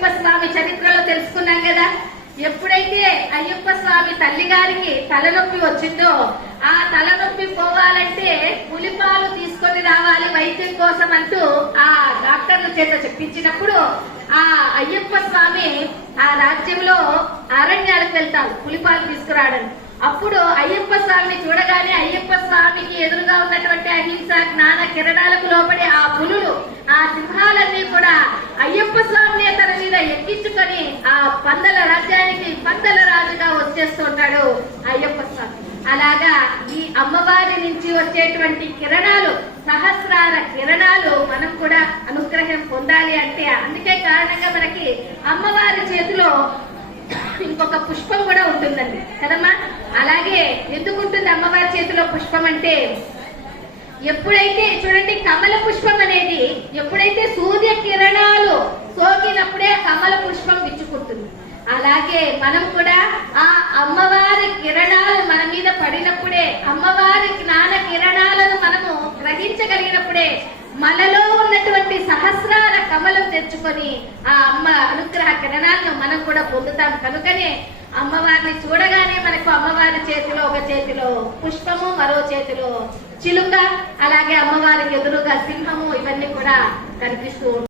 అయ్యప్ప స్వామి చరిత్రలో తెలుసుకున్నాం కదా. ఎప్పుడైతే అయ్యప్ప స్వామి తల్లి గారికి తలనొప్పి వచ్చిందో, ఆ తలనొప్పి పోవాలంటే పులిపాలు తీసుకొని రావాలి వైద్యం కోసం అంటూ ఆ డాక్టర్ల చేత చెప్పించినప్పుడు ఆ అయ్యప్ప స్వామి ఆ రాజ్యంలో అరణ్యాలకు వెళ్తారు పులిపాలు తీసుకురావడానికి. అప్పుడు అయ్యప్ప స్వామిని చూడగానే అయ్యప్ప స్వామికి ఎదురుగా ఉన్నటువంటి అహింస జ్ఞాన కిరణాలకు లోపడి ఆ పులులు, ఆ సింహాలన్నీ కూడా అయ్యప్ప స్వామిని తన మీద ఎక్కించుకొని ఆ పందల రాజ్యానికి పందల రాజుగా వచ్చేస్తుంటాడు అయ్యప్ప స్వామి. అలాగా ఈ అమ్మవారి నుంచి వచ్చేటువంటి కిరణాలు, సహస్రార కిరణాలు మనం కూడా అనుగ్రహం పొందాలి అంటే అందుకే కారణంగా మనకి అమ్మవారి చేతిలో ఇంకొక పుష్పం కూడా ఉంటుందండి కదమ్మా. అలాగే ఎందుకుంటుంది అమ్మవారి చేతిలో పుష్పం అంటే, ఎప్పుడైతే చూడండి కమల పుష్పం అనేది ఎప్పుడైతే సూర్య కిరణాలు సోకినప్పుడే కమల పుష్పం విచ్చుకుంటుంది. అలాగే మనం కూడా ఆ అమ్మవారి కిరణాలు మన మీద పడినప్పుడే, అమ్మవారి జ్ఞాన కిరణాలను మనము గ్రహించగలిగినప్పుడే మనలో ఉన్నటువంటి సహస్రాల కమలం తెచ్చుకొని ఆ అమ్మ అనుగ్రహ కిరణాలను మనం కూడా పొందుతాం. కనుకనే అమ్మవారిని చూడగానే మనకు అమ్మవారి చేతిలో ఒక చేతిలో పుష్పము, మరో చేతిలో చిలుక, అలాగే అమ్మవారికి ఎదురుగా సింహము ఇవన్నీ కూడా కనిపిస్తూ